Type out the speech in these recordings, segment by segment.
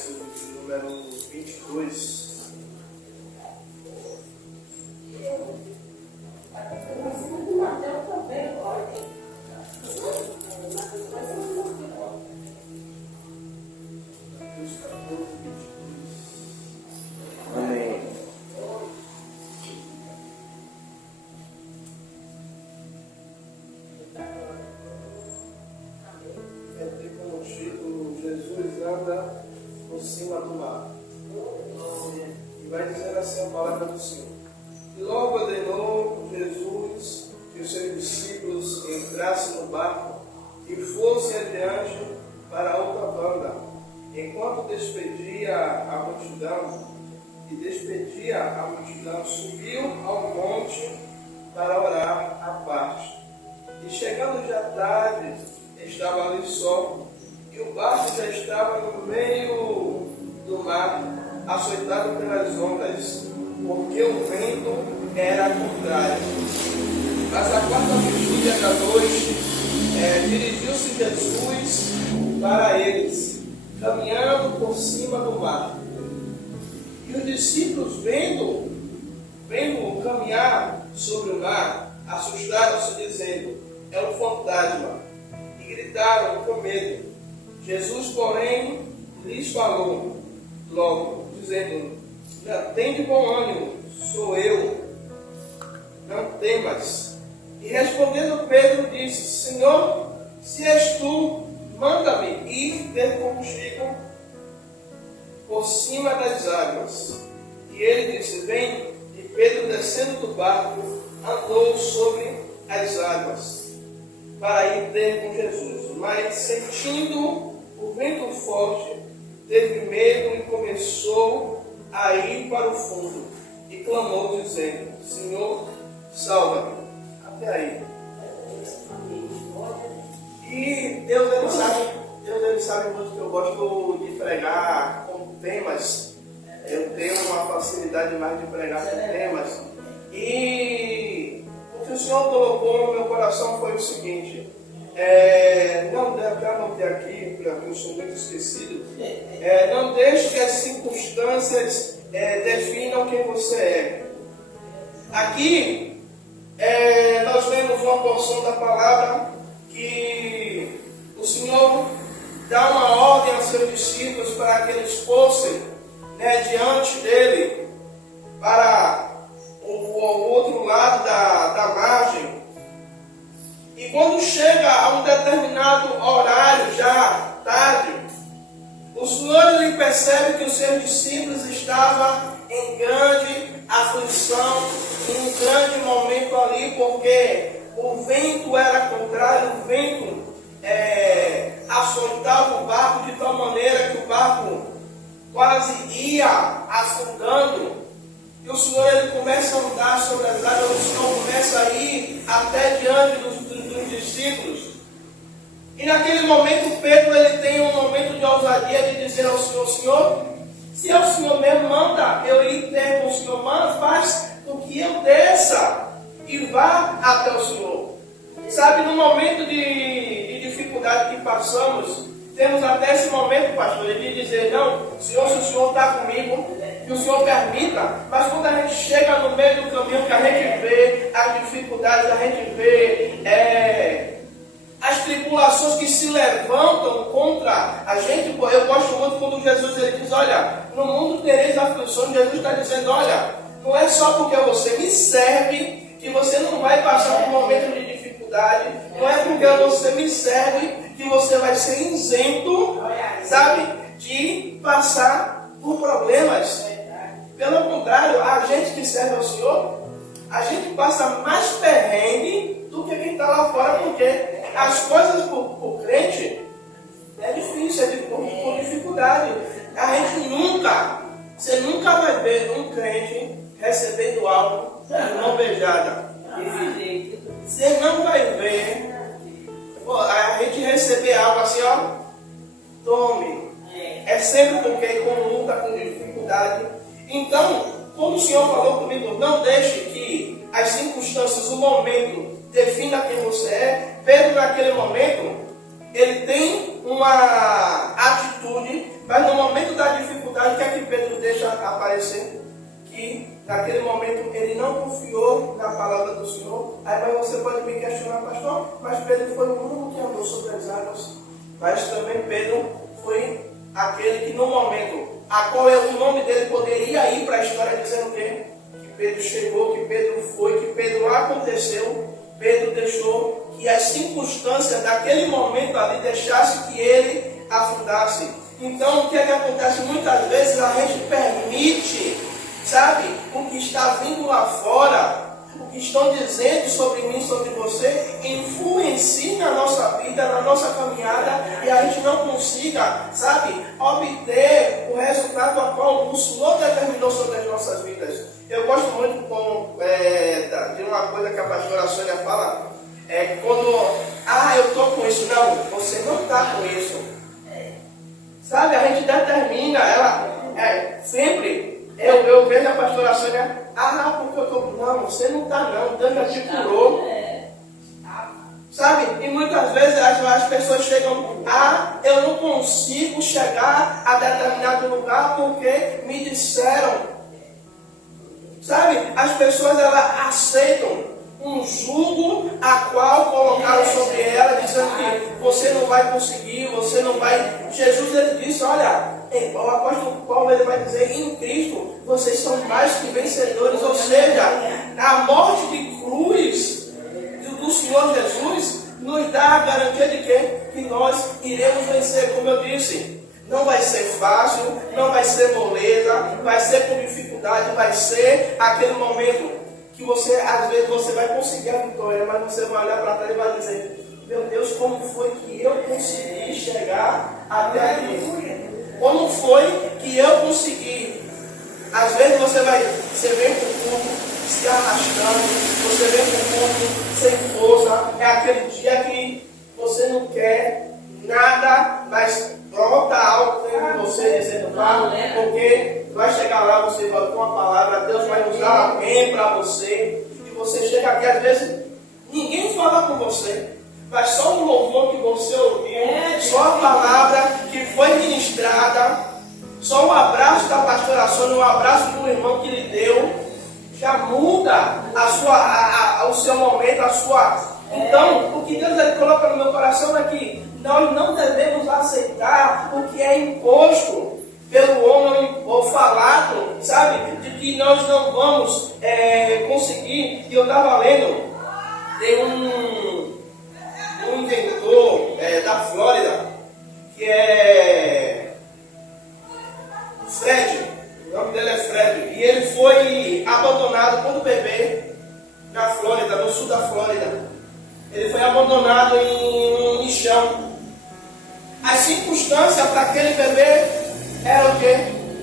verso número 22. Amém. Tem como título: Jesus anda por cima do mar. E vai dizer assim a palavra do Senhor. E logo ordenou Jesus que os seus discípulos entrassem no barco e fossem adiante para outra banda, enquanto despedia a multidão, subiu ao monte para orar à parte. E chegando já tarde, estava ali só, e o barco já estava no meio do mar, açoitado pelas ondas, porque o vento era contrário. Mas à quarta vigília da noite, dirigiu-se Jesus para eles, caminhando por cima do mar. E os discípulos, vendo-o caminhar sobre o mar, assustaram-se, dizendo: é um fantasma. E gritaram com medo. Jesus, porém, lhes falou logo, dizendo: tende bom ânimo, sou eu, não temas. E respondendo Pedro, disse: Senhor, se és tu, manda-me ir ter contigo por cima das águas. E ele disse: vem. E Pedro, descendo do barco, andou sobre as águas para ir ter com Jesus. Mas, sentindo o vento forte, teve medo e começou a ir para o fundo. E clamou, dizendo: Senhor, salva-me. Até aí. E Deus ele sabe muito que eu gosto de pregar com temas. Eu tenho uma facilidade mais de pregar com temas. E o que o Senhor colocou no meu coração foi o seguinte. Não até anotei aqui, porque eu sou muito esquecido. Não deixe que as circunstâncias definam quem você é. Aqui nós vemos uma porção da palavra que o Senhor dá uma ordem aos seus discípulos para que eles fossem diante dele para o outro lado da margem. E quando chega a um determinado horário, já tarde, o Senhor ele percebe que os seus discípulos estavam em grande aflição, em um grande momento ali, porque o vento era contrário, o vento açoitava o barco de tal maneira que o barco quase ia afundando. E o Senhor ele começa a andar sobre as águas, o Senhor começa a ir até diante dos discípulos. E naquele momento Pedro ele tem um momento de ousadia de dizer ao Senhor: Senhor, se é o Senhor mesmo, manda eu ir ter com o Senhor, manda, faz com que eu desça e vá até o Senhor. Sabe, no momento de dificuldade que passamos, temos até esse momento, pastor, de dizer: não, Senhor, se o Senhor está comigo, que o Senhor permita. Mas quando a gente chega no meio do caminho, que a gente vê as dificuldades, a gente vê as tribulações que se levantam contra a gente. Eu gosto muito quando Jesus ele diz: olha, no mundo tereis aflições. Jesus está dizendo: olha, não é só porque você me serve que você não vai passar por um momento de dificuldade. Não é porque você me serve que você vai ser isento, sabe, de passar por problemas. Pelo contrário, a gente que serve ao Senhor, a gente passa mais perrengue do que quem está lá fora, porque as coisas por crente é difícil, por dificuldade. Você nunca vai ver um crente recebendo algo de mão beijada. Você não vai ver a gente receber algo assim, ó, tome. É sempre porque com luta, com dificuldade. Então, como o Senhor falou comigo, não deixe que as circunstâncias, o momento, defina quem você é. Pedro, naquele momento, ele tem uma atitude, mas no momento da aparecer que naquele momento ele não confiou na palavra do Senhor. Aí mas você pode me questionar, pastor, mas Pedro foi o único que andou sobre as águas. Mas também Pedro foi aquele que no momento a qual o nome dele poderia ir para a história dizendo o quê? Que Pedro chegou, que Pedro foi, que Pedro aconteceu. Pedro deixou que as circunstâncias daquele momento ali deixasse que ele afundasse. Então o que é que acontece? Muitas vezes a gente permite, sabe, o que está vindo lá fora, o que estão dizendo sobre mim, sobre você, influencia na nossa vida, na nossa caminhada, e a gente não consiga, sabe, obter o resultado a qual o Senhor determinou sobre as nossas vidas. Eu gosto muito de uma coisa que a pastora Sônia fala, quando, eu estou com isso. Não, você não está com isso. Sabe, a gente determina, sempre, eu vejo a pastora Sônia, porque eu estou, não, você não está não, Deus já te curou. Sabe, e muitas vezes as pessoas chegam, eu não consigo chegar a determinado lugar porque me disseram. Sabe, as pessoas elas aceitam um jugo a qual colocaram sobre ela, dizendo que você não vai conseguir, você não vai. Jesus ele disse, olha, o apóstolo Paulo ele vai dizer, em Cristo vocês são mais que vencedores, ou seja, a morte de cruz do Senhor Jesus nos dá a garantia de que nós iremos vencer, como eu disse. Não vai ser fácil, não vai ser moleza, vai ser com dificuldade, vai ser aquele momento que você, às vezes, você vai conseguir a vitória, mas você vai olhar para trás e vai dizer, meu Deus, como foi que eu consegui chegar até aqui? Como foi que eu consegui? Às vezes você vem para o culto se arrastando, você vem para o culto sem força, é aquele dia que você não quer nada, mas brota algo dentro de você, dizendo, porque vai chegar lá, você vai com uma palavra, Deus vai usar alguém para você, e você chega aqui, às vezes, ninguém fala com você, mas só um louvor que você ouviu, só a palavra que foi ministrada, só um abraço da pastora Sônia, um abraço do irmão que lhe deu, já muda o seu momento, a sua... Então, o que Deus ele coloca no meu coração é que nós não devemos aceitar o que é imposto pelo homem ou falado, sabe? De que nós não vamos conseguir. E eu estava lendo, tem um inventor da Flórida, que é Fred, o nome dele é Fred, e ele foi abandonado quando bebê na Flórida, no sul da Flórida. Ele foi abandonado em um lixão. As circunstâncias para aquele bebê eram o quê?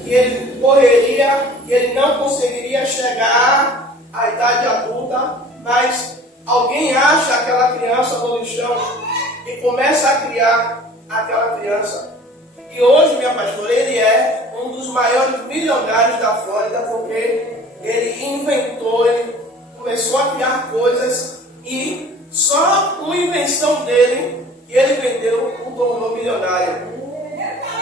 Que ele morreria, que ele não conseguiria chegar à idade adulta, mas alguém acha aquela criança no lixão e começa a criar aquela criança. E hoje, minha pastora, ele é um dos maiores milionários da Flórida, porque ele inventou, ele começou a criar coisas e só uma invenção dele, que ele vendeu, o tornou milionário.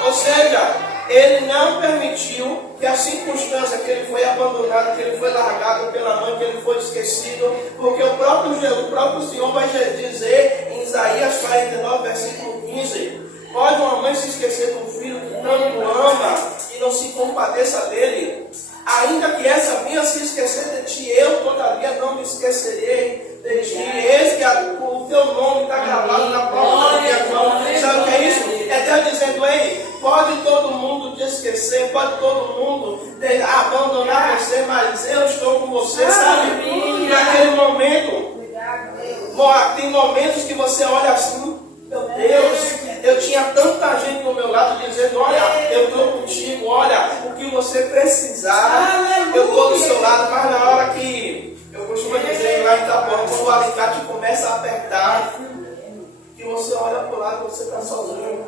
Ou seja, ele não permitiu que a circunstância que ele foi abandonado, que ele foi largado pela mãe, que ele foi esquecido, porque o próprio Senhor vai dizer em Isaías 49, versículo 15, pode uma mãe se esquecer do filho que tanto ama e não se compadeça dele? Ainda que essa minha se esquecer de ti, eu todavia não me esquecerei de ti. Eis que o teu nome está gravado na palma da minha mão. Sabe o que é isso? É Deus dizendo, ei, pode todo mundo te esquecer, pode todo mundo abandonar você, mas eu estou com você, sabe? Naquele momento, tem momentos que você olha assim, meu Deus, eu tinha tanta gente do meu lado dizendo, olha, eu estou contigo, olha, o que você precisar, eu estou do seu lado, mas na hora que, eu costumo dizer lá em Itapuã, quando o alicate começa a apertar, que você olha para o lado e você está sozinho.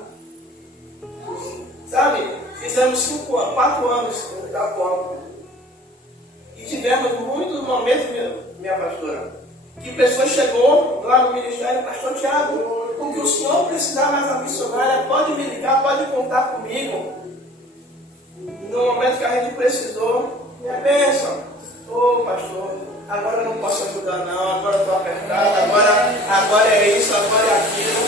Sabe, fizemos 4 anos em Itapuã, e tivemos muitos momentos, minha pastora, que pessoa chegou lá no ministério, pastor Tiago, o que o senhor precisar mais a missionária, pode me ligar, pode contar comigo. no momento que a gente precisou, minha bênção. Ô pastor, agora eu não posso ajudar não, agora eu estou apertado, agora é isso, agora é aquilo.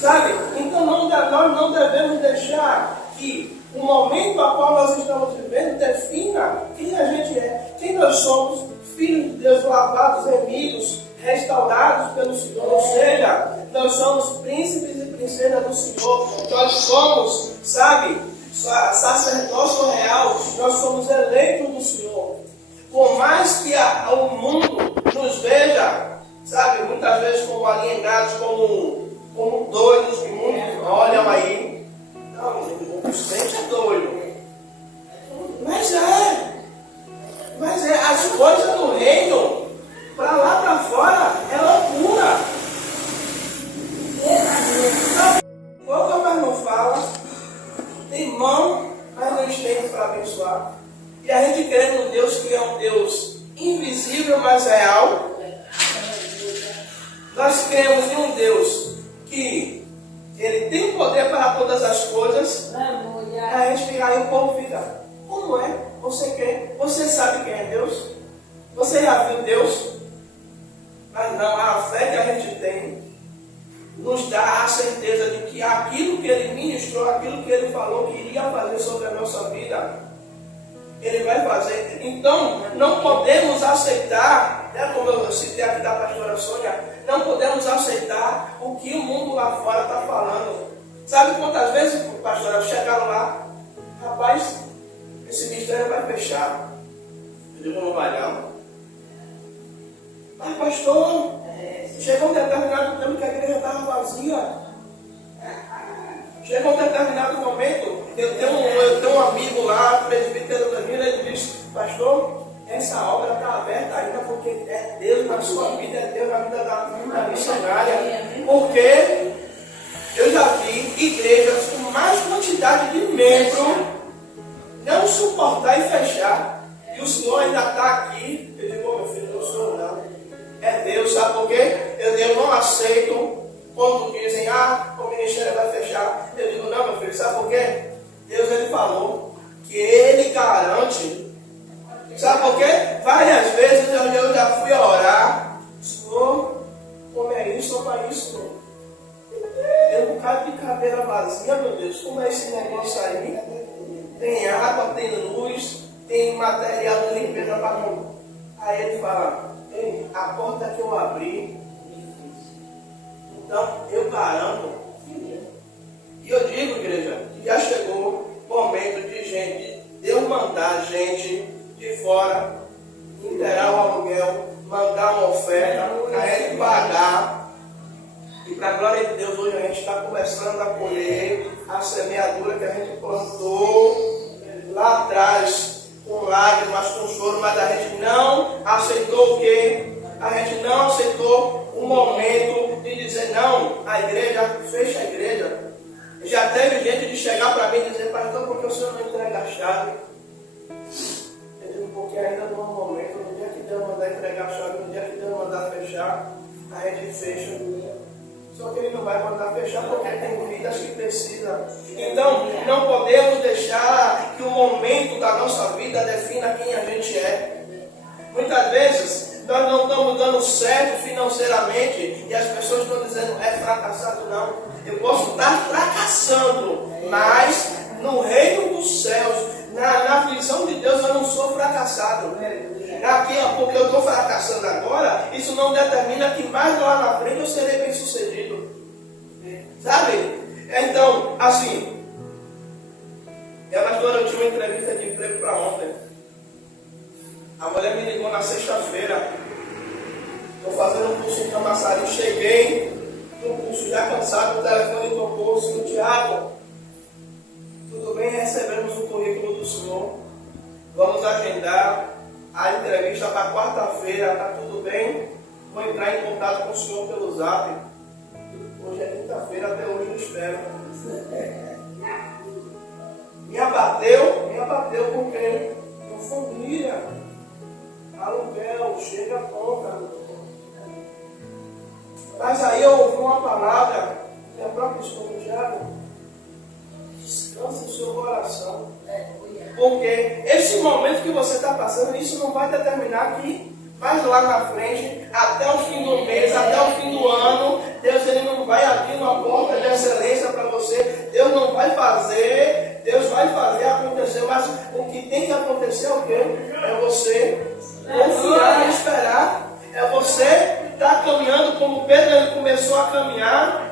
Sabe? Então nós não devemos deixar que o momento a qual nós estamos vivendo defina quem a gente é, quem nós somos, filhos de Deus, lavados, remidos, restaurados pelo Senhor. Ou seja, nós somos príncipes e princesas do Senhor, nós somos, sabe, sacerdócio real, nós somos eleitos do Senhor. Por mais que o mundo nos veja, sabe, muitas vezes como alienados, como doidos, que muitos olham aí. Não, o crente é doido. Mas é as coisas do reino, para lá para fora, é loucura. Boca, mas não fala. Tem mão, mas não estende para abençoar. E a gente crê no Deus que é um Deus invisível, mas real. Nós cremos em um Deus que Ele tem poder para todas as coisas. Aí a gente fica, aí o povo fica, como é? Você crê? Você sabe quem é Deus? Você já viu Deus? Mas não, a fé que a gente tem nos dá a certeza de que aquilo que Ele ministrou, aquilo que Ele falou que iria fazer sobre a nossa vida, Ele vai fazer. Então, não podemos aceitar, como eu citei aqui da pastora Sônia, não podemos aceitar o que o mundo lá fora está falando. Sabe quantas vezes, pastora, chegaram lá, rapaz, esse ministério vai fechar. Eu digo, não vai não. Mas pastor, chegou um determinado tempo que a igreja estava vazia. Chegou um determinado momento, eu tenho um amigo lá, presbítero Danilo, ele disse, pastor, essa obra está aberta ainda porque é Deus na sua vida, é Deus na vida da missionária. Porque eu já vi igrejas com mais quantidade de membros não suportar e fechar. E o Senhor ainda está aqui. Eu digo, meu filho, não sou não. É Deus, sabe por quê? Eu não aceito quando dizem, o ministério vai fechar. Eu digo, não, meu filho, sabe por quê? Deus, Ele falou que Ele garante. Sabe por quê? Várias vezes eu já fui a orar. Senhor, como é isso, como é isso? Tem um bocado de cadeira vazia, meu Deus. Como é esse negócio aí? Tem água, tem luz, tem material de limpeza para montar. Aí ele fala, ei, a porta que eu abri, então eu garanto. E eu digo, igreja, que já chegou o momento de gente, Deus mandar gente de fora, interar o aluguel, mandar uma oferta, a gente pagar. E para a glória de Deus, hoje a gente está começando a colher a semeadura que a gente plantou lá atrás, com lágrimas, com choro, mas a gente não aceitou o quê? A gente não aceitou o momento de dizer não, a igreja, fecha a igreja. Já teve gente de chegar para mim e dizer, pastor, por que o senhor não entrega a chave? Eu digo, porque ainda não é o momento, no dia que Deus mandar entregar a chave, no dia que Deus mandar fechar, a gente fecha. Só que Ele não vai mandar fechar porque tem vidas que precisam. Então, não podemos deixar que o momento da nossa vida defina quem a gente é. Muitas vezes, nós não estamos dando certo financeiramente e as pessoas estão dizendo, é fracassado. Não. Eu posso estar fracassando, mas no reino dos céus, na visão de Deus, eu não sou fracassado. Aqui, porque eu estou fracassando agora, isso não determina que mais lá na frente eu serei bem sucedido. Sabe? Então, assim, pastora, eu tinha uma entrevista de emprego para ontem. A mulher me ligou na sexta-feira. Estou fazendo um curso em Camaçari. Cheguei no curso já cansado, o telefone tocou. Senhor Tiago, tudo bem? Recebemos o currículo do senhor. Vamos agendar a entrevista para quarta-feira. Está tudo bem? Vou entrar em contato com o senhor pelo zap. Hoje é quinta-feira, até hoje eu espero. Me abateu porque minha família, aluguel, chega a conta. Mas aí eu ouvi uma palavra, minha própria esposa, Tiago, descanse o seu coração. Porque esse momento que você está passando, isso não vai determinar que mais lá na frente, até o fim do mês, até o fim do ano, Deus ele não vai abrir uma porta de excelência para você. Deus não vai fazer, Deus vai fazer acontecer, mas o que tem que acontecer é o quê? É você confiar e esperar. É você estar caminhando como Pedro ele começou a caminhar.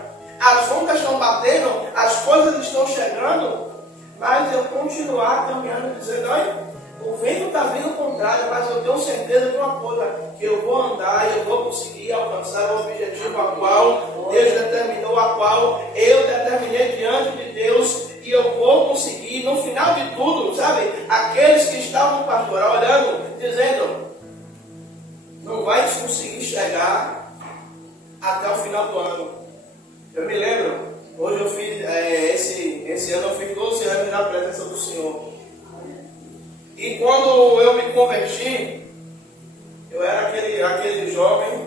As ondas estão batendo, as coisas estão chegando, mas eu continuar caminhando dizendo, olha, o vento está vindo contrário, mas eu tenho certeza de uma coisa, que eu vou andar e eu vou conseguir alcançar o objetivo a qual Deus determinou, a qual eu determinei diante de Deus, e eu vou conseguir, no final de tudo, sabe, aqueles que estavam no pastoral olhando, dizendo, não vai conseguir chegar até o final do ano. Eu me lembro, hoje eu fiz, esse ano eu fiz 12 anos na presença do Senhor. E quando eu me converti, eu era aquele jovem,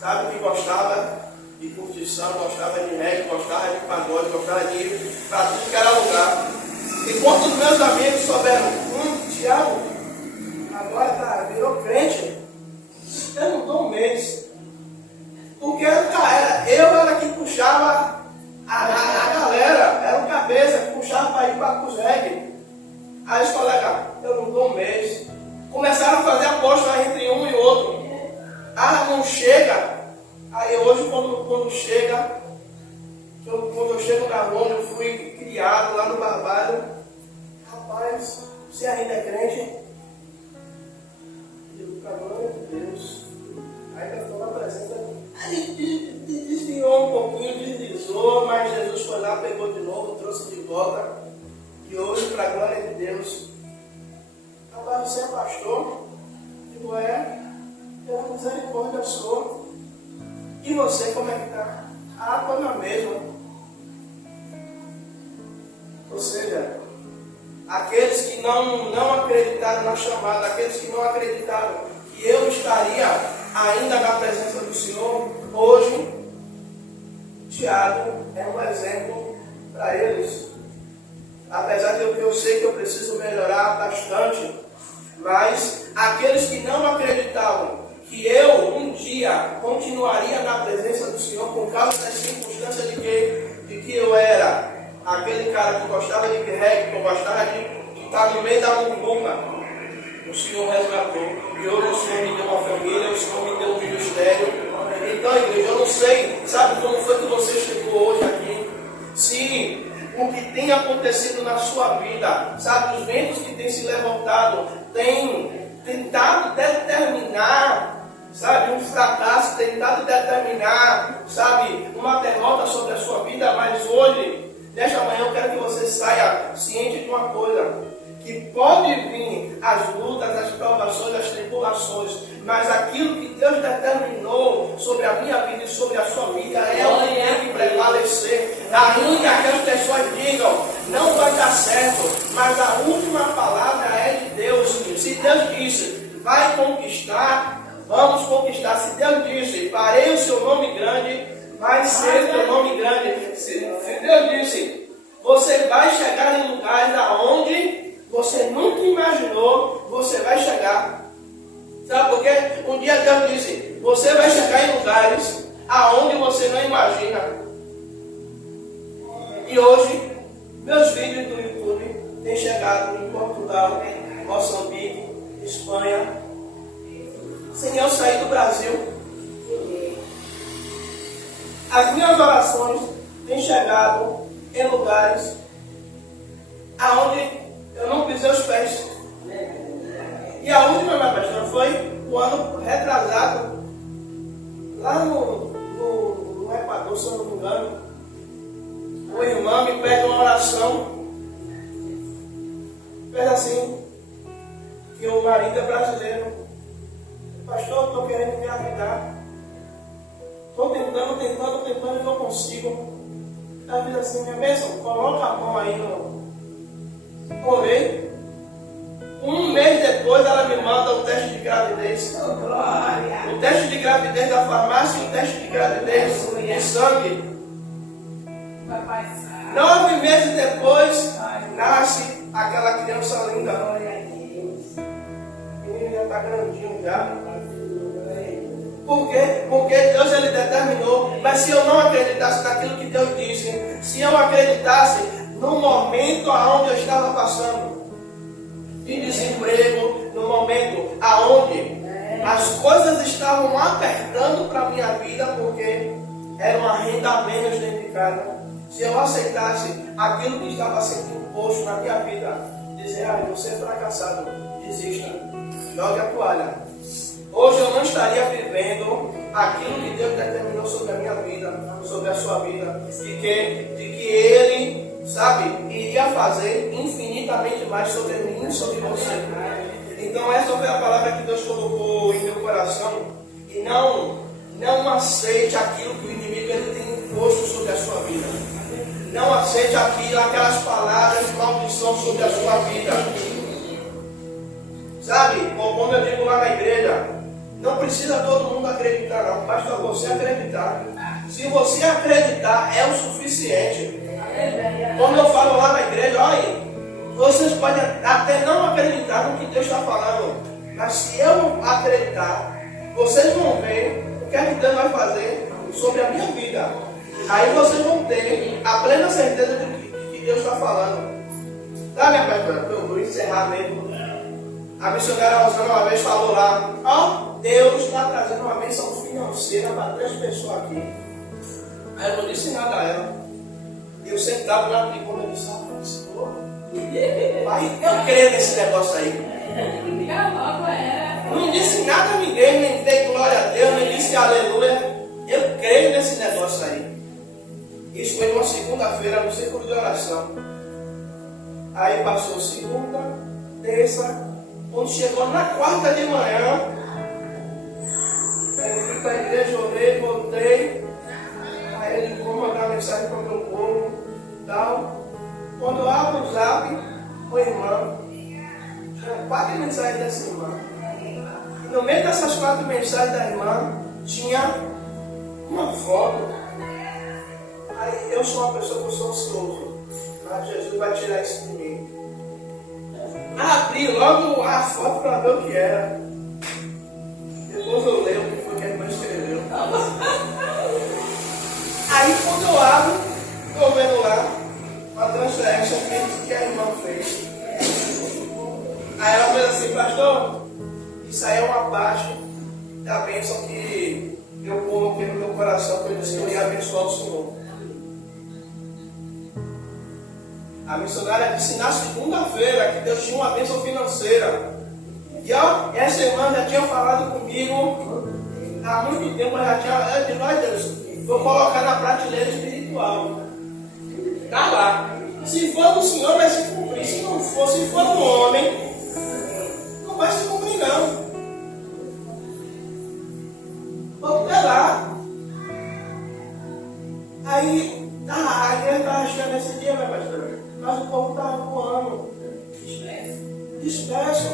sabe, que gostava de curtição, gostava de reggae, gostava de pagode, gostava de ir para tudo que era lugar. E quando os meus amigos souberam, Tiago, agora virou crente, eu não dou um mês. Porque eu era quem puxava a galera, era o cabeça que puxava para ir para os reggae. Aí os colegas, eu não dou um mês. Começaram a fazer aposta entre um e outro. Ah, não chega. Aí hoje quando eu chego na onde eu fui criado lá no Barbalho, rapaz, você ainda é crente? Eu digo, para a glória de Deus. Aí eu estou na presença. Aí desviou um pouquinho, deslizou, mas Jesus foi lá, pegou de novo, trouxe de volta. E hoje, para a glória de Deus, agora você é pastor? Digo, pela misericórdia eu sou. E você, como é que está? Estou na mesma. Ou seja, aqueles que não acreditaram na chamada, aqueles que não acreditaram que eu estaria ainda na presença do Senhor, hoje, Tiago é um exemplo para eles. Apesar de eu sei que eu preciso melhorar bastante, mas aqueles que não acreditavam que eu um dia continuaria na presença do Senhor por causa das circunstâncias de que eu era aquele cara que gostava de reggae, que eu gostava de estar no meio da muvuca, o Senhor resgatou. E hoje o Senhor me deu uma família, o Senhor me deu um ministério. Então, igreja, eu não sei, sabe como foi que você chegou hoje aqui? Se o que tem acontecido na sua vida, sabe, os ventos que têm se levantado, têm tentado determinar, sabe, um fracasso, tentado determinar, sabe, uma derrota sobre a sua vida, mas hoje, nesta manhã, eu quero que você saia ciente de uma coisa, que pode vir as lutas, as provações, as tribulações, mas aquilo que Deus determinou sobre a minha vida e sobre a sua vida é o que tem que prevalecer. Ainda que as pessoas digam, não vai dar certo, mas a última palavra é de Deus. Se Deus disse, vai conquistar, vamos conquistar. Se Deus disse, farei o seu nome grande, vai ser o teu nome grande. Se Deus disse, você vai chegar em lugares aonde você nunca imaginou, você vai chegar. Sabe por quê? Um dia Deus disse, você vai chegar em lugares aonde você não imagina. E hoje, meus vídeos do YouTube têm chegado em Portugal, Moçambique, Espanha, sem eu sair do Brasil. As minhas orações têm chegado em lugares aonde eu não pisei os pés. E a última, minha pastora, foi o ano retrasado, lá no Equador, se eu não me engano. O irmão me pede uma oração, pede assim, que o marido é brasileiro. Pastor, eu estou querendo engravidar. Estou tentando e não consigo. Ela diz assim, minha bênção, coloca a mão aí no... Orei. Um mês depois ela me manda o teste de gravidez. O teste de gravidez da farmácia e o teste de gravidez de sangue. 9 meses depois nasce aquela criança Já? Por quê? Porque Deus ele determinou. Mas se eu não acreditasse naquilo que Deus disse, se eu acreditasse no momento aonde eu estava passando de desemprego, no momento aonde as coisas estavam apertando para a minha vida, porque era uma renda a menos dentro de casa. Se eu aceitasse aquilo que estava sendo imposto na minha vida, dizer, você é fracassado, desista, jogue a toalha. Hoje eu não estaria vivendo aquilo que Deus determinou sobre a minha vida, sobre a sua vida, de que Ele, sabe, iria fazer infinitamente mais sobre mim e sobre você. Então essa foi a palavra que Deus colocou em meu coração. E não aceite aquilo que o inimigo ele tem imposto sobre a sua vida. Não aceite aquelas palavras de maldição sobre a sua vida. Sabe, como eu digo lá na igreja, não precisa todo mundo acreditar não, basta você acreditar. Se você acreditar é o suficiente. Como eu falo lá na igreja, olha, vocês podem até não acreditar no que Deus está falando, mas se eu acreditar, vocês vão ver o que é que Deus vai fazer sobre a minha vida. Aí vocês vão ter a plena certeza do que Deus está falando. Tá, minha pastora? Eu vou encerrar mesmo. A missionária Rosana uma vez falou lá, Deus está trazendo uma bênção financeira para 3 pessoas aqui. Aí eu não disse nada a ela. Eu sentado lá no tribuna, eu disse, Senhor, pai, eu creio nesse negócio aí. Não disse nada a ninguém, nem dei glória a Deus, nem disse aleluia. Eu creio nesse negócio aí. Isso foi numa segunda-feira, no círculo de oração. Aí passou segunda, terça, quando chegou na quarta de manhã, eu fui para a igreja, orei, voltei. Aí ele vou mandar mensagem para o meu povo, tal. Quando eu abro o zap, o irmão, tinha 4 mensagens dessa irmã. E no meio dessas 4 mensagens da irmã, tinha uma foto. Aí eu sou uma pessoa que eu sou ansioso, mas Jesus vai tirar isso de mim. Abri logo a foto para ver o que era. Depois eu leio o que foi que a irmã escreveu. Aí quando eu abro, estou vendo lá a transferência que a irmã fez. Aí ela fez assim, pastor, isso aí é uma parte da bênção que eu coloquei no meu coração, que eu disse que eu ia abençoar o Senhor. A missionária disse na segunda-feira que Deus tinha uma bênção financeira. E essa irmã já tinha falado comigo há muito tempo, ela já tinha dito, ai Deus, vou colocar na prateleira espiritual. Está lá. Se for do Senhor, vai se cumprir. Se não for, se for do homem, não vai se cumprir não. Vamos ter lá. Aí, a igreja estava cheia nesse dia, minha pastora. Mas o povo estava voando. Disperso.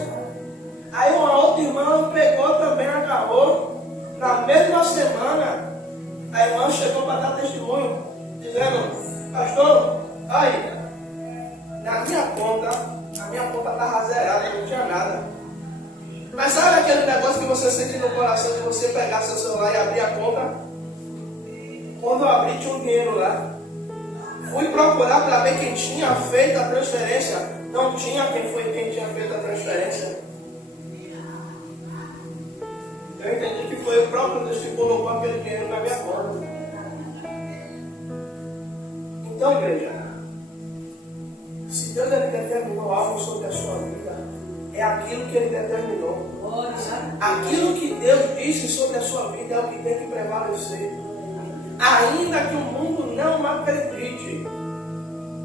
Aí uma outra irmã pegou também, agarrou. Na mesma semana, a irmã chegou para dar testemunho, dizendo, pastor, aí, na minha conta estava zerada, não tinha nada. Mas sabe aquele negócio que você sente no coração de você pegar seu celular e abrir a conta? Quando eu abri, tinha um dinheiro lá. Fui procurar para ver quem tinha feito a transferência. Não tinha quem tinha feito a transferência. Eu entendi que foi o próprio Deus que colocou aquele dinheiro na minha conta. Então, igreja, se Deus determinou algo sobre a sua vida, é aquilo que Ele determinou. Aquilo que Deus disse sobre a sua vida é o que tem que prevalecer. Ainda que o mundo não acredite,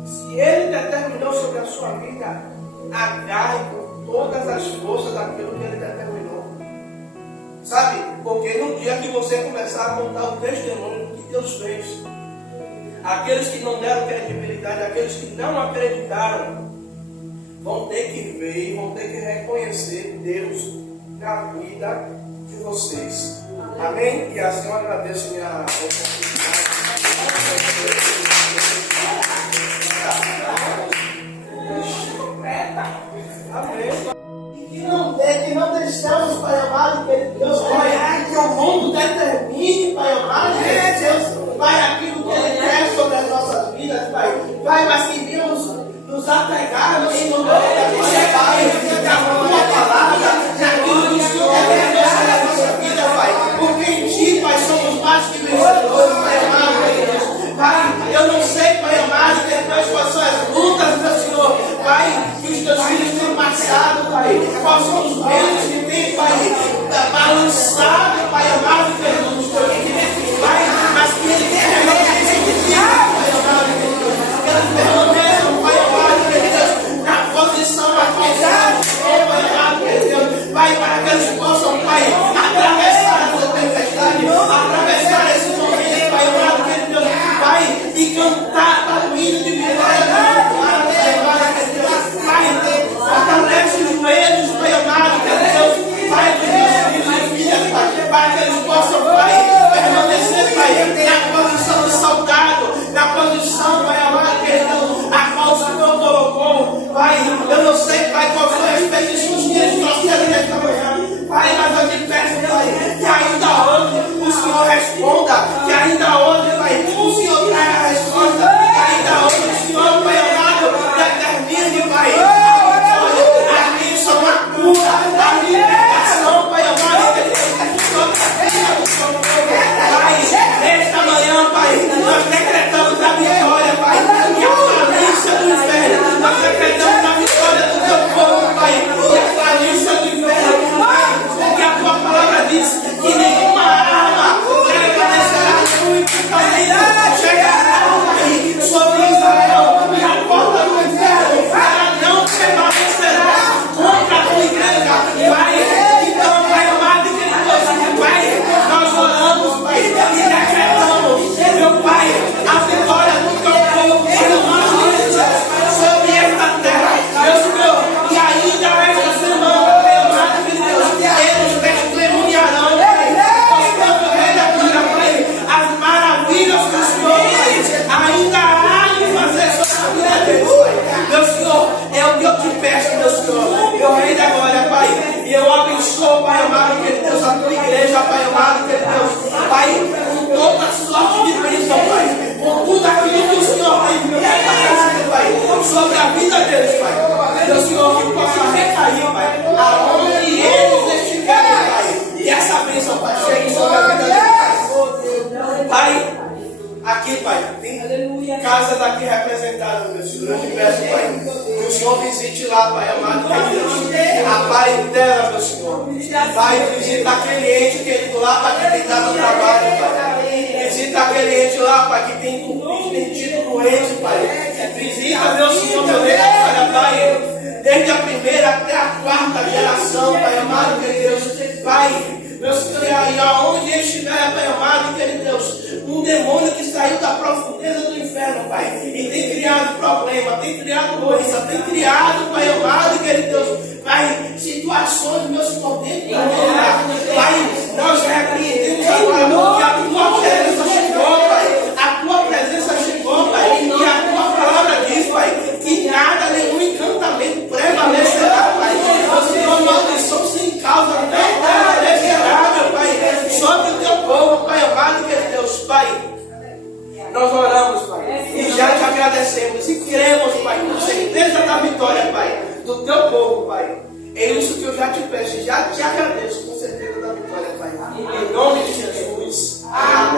se Ele determinou sobre a sua vida, agarre com todas as forças daquilo que Ele determinou. Sabe? Porque no dia que você começar a contar o testemunho do que Deus fez, aqueles que não deram credibilidade, aqueles que não acreditaram, vão ter que ver, vão ter que reconhecer Deus na vida de vocês. Amém? E assim eu agradeço minha oportunidade. Amém. E que não deixamos Pai amado, querido Deus, Pai, que o mundo determine, Pai amado, querido Deus, Pai, aquilo que Ele quer sobre as nossas vidas, Pai. Pai, mas que Deus nos apegar, meu Senhor, Pai, na Tua palavra, naquilo que o Senhor quer sobre a nossa vida, Pai. Porque em Ti, Pai, somos mais que vencedores, Pai amado, querido Deus. Pai, eu não sei, Pai amado, depois quais são as lutas, meu Senhor, Pai, que os Teus filhos têm passado, Pai. Quais são os medos que têm, Pai, balançado, Pai amado, querido Deus. Pai, mas que Ele permaneça de Ti, Pai amado, querido Deus. Que Ele permaneça, Pai amado, querido Deus, na posição a qual Pai amado, querido Deus. Pai, para que eles possam, Pai, atravessar essa tempestade, atravessar esse momento, Pai amado, querido Deus. Pai, e cantar para o hino de vitória, Pai amado, querido Deus. Pai, fortalece os joelhos, Pai amado, querido Deus. Pai, dos meus filhos e filhas, Pai, para que eles possam, Pai, permanecer, Pai, na posição de soldado, na posição, Pai amado, querido Deus, a qual o Senhor colocou. Pai, eu não sei, Pai, qual foi as petições que eles trouxeram nesta manhã. Pai, mas eu te peço, Pai, que ainda hoje o Senhor responda, que ainda hoje, Pai, o Senhor traga a resposta, que ainda hoje o Senhor, Pai amado, determine, Pai, a bênção, a cura, a libertação, Pai amado, que Pai, nesta manhã, Pai, nós decretamos a vitória, Pai, e a falência do inferno, nós decretamos a vitória do Teu povo, Pai, e a falência do inferno, Pai, porque a Tua palavra diz que nenhuma arma prevalecerá no chegará, Pai, sobre Israel, e a porta do inferno, ela não prevalecerá contra a Tua igreja, Pai. Então, Pai amado e querido Deus, Pai, nós oramos, Pai, e decretamos, meu Pai, a vitória do Teu povo, pelo nome de Jesus, sobre esta terra, meu Senhor, e ainda esta semana, Pai amado e querido Deus, eles testemunharão, Pai, mostrando o Rei da Glória, Pai, as maravilhas do Senhor, Pai, ainda há de fazer sobre a vida deles, Pai. Meu Senhor, é o que eu te peço, meu Senhor, meu Rei da Glória, Pai, e eu abençoo, Pai amado e querido Deus, a Tua igreja, Pai amado e querido Deus, Pai, com toda sorte de bênção, Pai, com tudo aquilo que o Senhor tem preparado, Pai, sobre a vida deles, Pai, meu Senhor, que possa recair, Pai, aonde eles estiverem, Pai, e essa bênção, Pai, chegue sobre a vida deles, Pai, aqui, Pai, tem casas aqui representadas, meu Senhor, eu te peço, Pai, que o Senhor visite lá, Pai amado, que Deus, a parentela, meu Senhor, Pai, visita aquele ente querido lá, Pai, que tem dado trabalho, Pai, visita aquele ente lá, Pai, que tem tido doente, Pai, visita, meu Senhor, meu Deus, Pai, desde a primeira até a quarta geração, Pai amado, que Deus, Pai, meu Senhor, e aonde estiver, Pai amado, querido Deus, um demônio que saiu da profundeza do inferno, Pai, e tem criado problema, tem criado doença, tem criado, Pai amado, querido Deus, Pai, situações, meu Senhor, dentro da terra, Pai, nós repreendemos agora, porque a Tua presença chegou, Pai, a Tua presença chegou, Pai, e a Tua palavra diz, Pai, que nada, nenhum encantamento prevalecerá, Pai, o Senhor, maldição sem causa, não prevalecerá, meu Pai, sobre o Teu povo, Pai amado, querido Deus, Pai, nós oramos, Pai, e já te agradecemos e cremos, Pai, com certeza da vitória, Pai, do Teu povo, Pai. É isso que eu já te peço, já te agradeço com certeza da vitória, Pai. Em nome de Jesus. Amém.